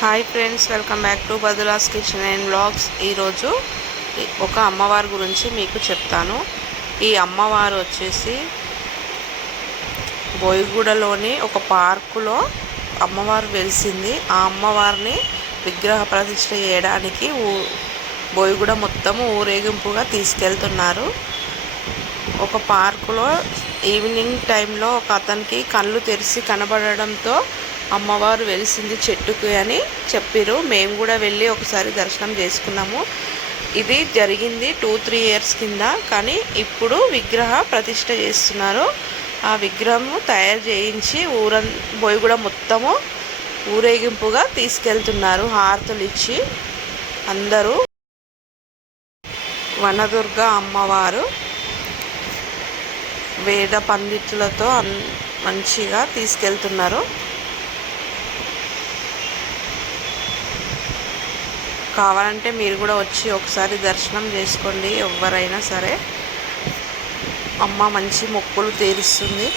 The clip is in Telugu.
Hi friends welcome back to Badulas kitchen and blogs ఈరోజు ఒక అమ్మవారి గురించి మీకు చెప్తాను. ఈ అమ్మవారు వచ్చేసి బోయిగూడలోని ఒక పార్కులో అమ్మవారు వెలిసింది. ఆ అమ్మవారిని విగ్రహ ప్రతిష్ట చేయడానికి ఊ బోయిగూడ మొత్తము ఊరేగింపుగా తీసుకెళ్తున్నారు. ఒక పార్కులో ఈవినింగ్ టైంలో ఒక అతనికి కళ్ళు తెరిచి కనబడడంతో అమ్మవారు వెలిసింది చెట్టుకి అని చెప్పిరు మేము కూడా వెళ్ళి ఒకసారి దర్శనం చేసుకున్నాము. ఇది జరిగింది టూ త్రీ ఇయర్స్ కింద. కానీ ఇప్పుడు విగ్రహ ప్రతిష్ట చేస్తున్నారు. ఆ విగ్రహము తయారు చేయించి ఊరం బోయిగూడ మొత్తము ఊరేగింపుగా తీసుకెళ్తున్నారు. హారతులు ఇచ్చి అందరూ. వనదుర్గ అమ్మవారు వేద పండితులతో మంచిగా తీసుకెళ్తున్నారు. కావాలంటే మీరు కూడా వచ్చి ఒకసారి దర్శనం చేసుకోండి ఎవరైనా సరే. అమ్మ మంచి మొక్కులు తీరుస్తుంది.